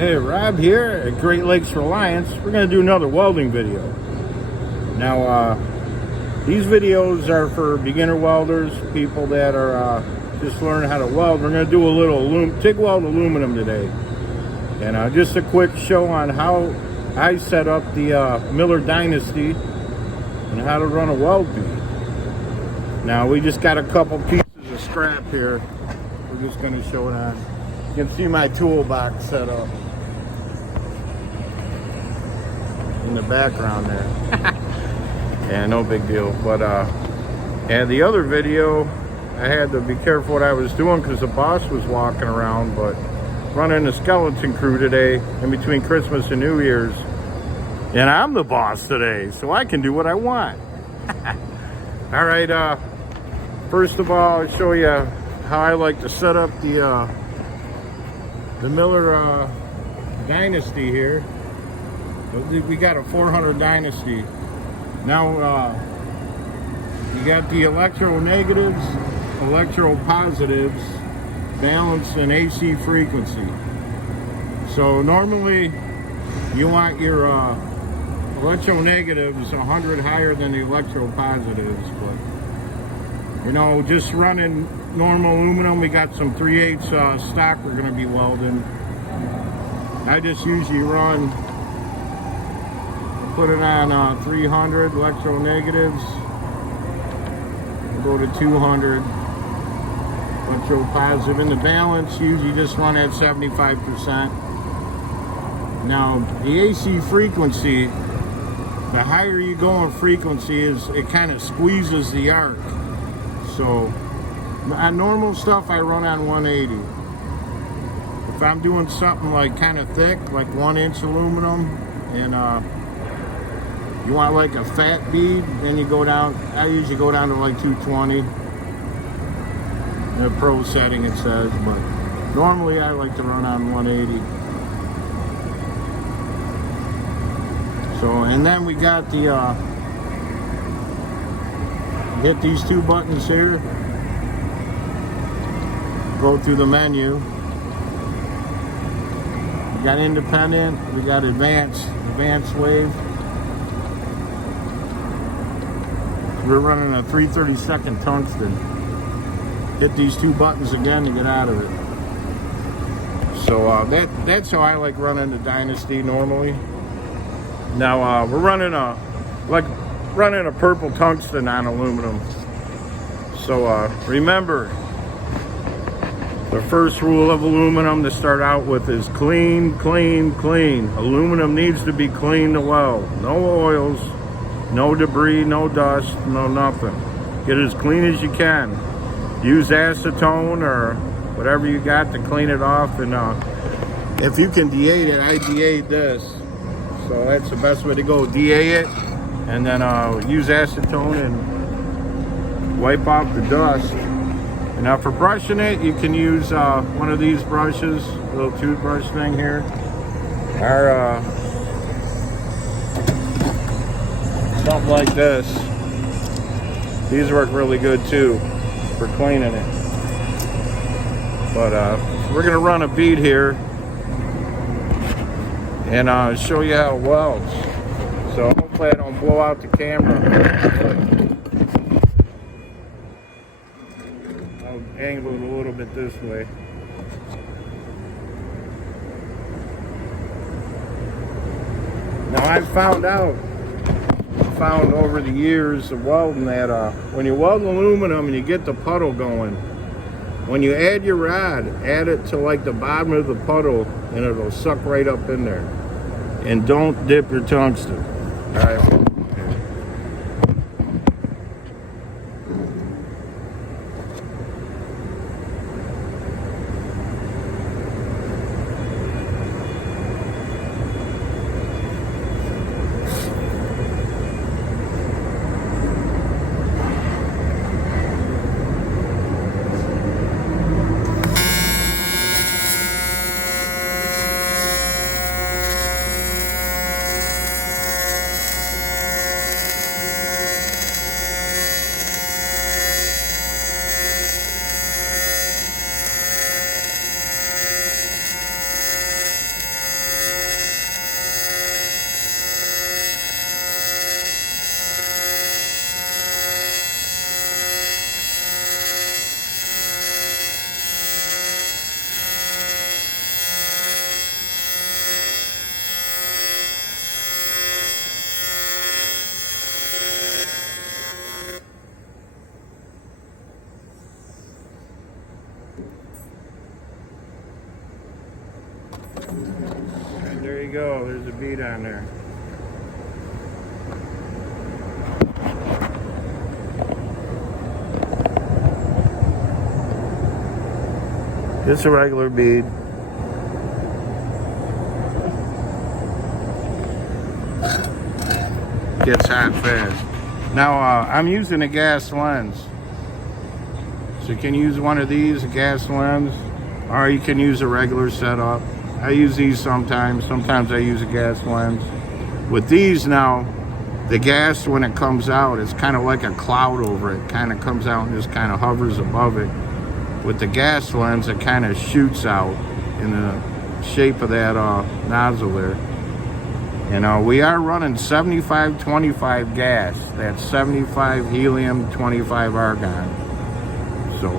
Hey, Rob here at Great Lakes Reliance. We're going to do another welding video. Now, these videos are for beginner welders, people that are just learning how to weld. We're going to do a little TIG weld aluminum today. And just a quick show on how I set up the Miller Dynasty and how to run a weld bead. Now, we just got a couple pieces of scrap here. We're just going to show it on. You can see my toolbox set up in the background there. Yeah, no big deal. But and the other video, I had to be careful what I was doing because the boss was walking around, but running a skeleton crew today in between Christmas and New Year's, and I'm the boss today, so I can do what I want. All right, first of all, I'll show you how I like to set up the Miller Dynasty here. We got a 400 Dynasty. Now, you got the electronegatives, electropositives, balance, and AC frequency. So normally, you want your electronegatives 100 higher than the electropositives, but you know, just running normal aluminum, we got some 3/8 stock we're going to be welding. I just usually put it on 300 electronegatives, go to 200 electropositive. In the balance, usually just run at 75%. Now, the AC frequency, the higher you go in frequency, it kind of squeezes the arc. So, on normal stuff, I run on 180. If I'm doing something like kind of thick, like 1-inch aluminum, and you want like a fat bead, then you go down, I usually go down to like 220. In the pro setting it says, but normally I like to run on 180. So, and then we got the, hit these two buttons here, go through the menu. We got independent, we got advanced wave. We're running a 3/32 tungsten. Hit these two buttons again to get out of it. So that's how I like running the Dynasty normally. Now we're running a purple tungsten on aluminum. So remember, the first rule of aluminum to start out with is clean, clean, clean. Aluminum needs to be clean to weld. No oils, no debris, no dust, no nothing. Get it as clean as you can. Use acetone or whatever you got to clean it off. And if you can deate it, I deate this. So that's the best way to go. Deate it, and then use acetone and wipe off the dust. And now for brushing it, you can use one of these brushes, little toothbrush thing here. Or something like this. These work really good too for cleaning it. But we're gonna run a bead here and show you how it welds. So hopefully I don't blow out the camera. I'll angle it a little bit this way. Now I found over the years of welding that when you weld aluminum and you get the puddle going, when you add your rod, add it to like the bottom of the puddle and it'll suck right up in there. And don't dip your tungsten. All right. And there you go, there's a bead on there. Just a regular bead. Gets hot fast. Now I'm using a gas lens. So you can use one of these, a gas lens, or you can use a regular setup. I use these sometimes. Sometimes I use a gas lens. With these now, the gas, when it comes out, it's kind of like a cloud over it. Kind of comes out and just kind of hovers above it. With the gas lens, it kind of shoots out in the shape of that nozzle there. And we are running 75-25 gas. That's 75 helium, 25 argon. So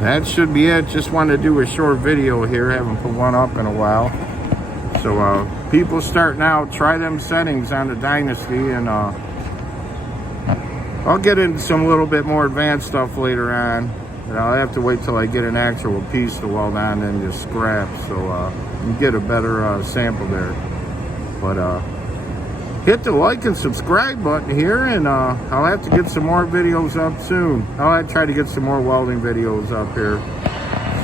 that should be it. Just wanted to do a short video here. Haven't put one up in a while. So people starting out, try them settings on the Dynasty, and I'll get into some little bit more advanced stuff later on. And I'll have to wait till I get an actual piece to weld on and just scrap, so you get a better sample there. But hit the like and subscribe button here, and I'll have to get some more videos up soon. I'll try to get some more welding videos up here.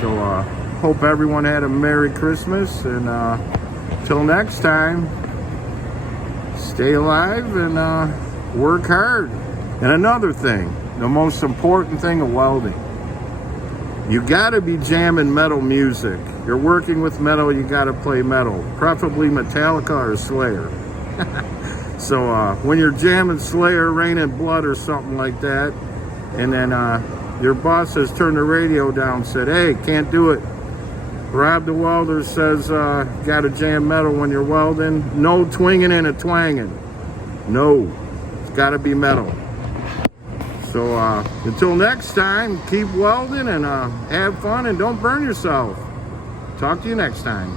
So hope everyone had a Merry Christmas, and till next time, stay alive and work hard. And another thing, the most important thing of welding, you gotta be jamming metal music. You're working with metal, you gotta play metal, preferably Metallica or Slayer. So when you're jamming Slayer, Rain and Blood or something like that, and then your boss has turned the radio down and said, hey, can't do it. Rob the welder says, gotta jam metal when you're welding. No twinging and a twanging. No, it's gotta be metal. So until next time, keep welding and have fun and don't burn yourself. Talk to you next time.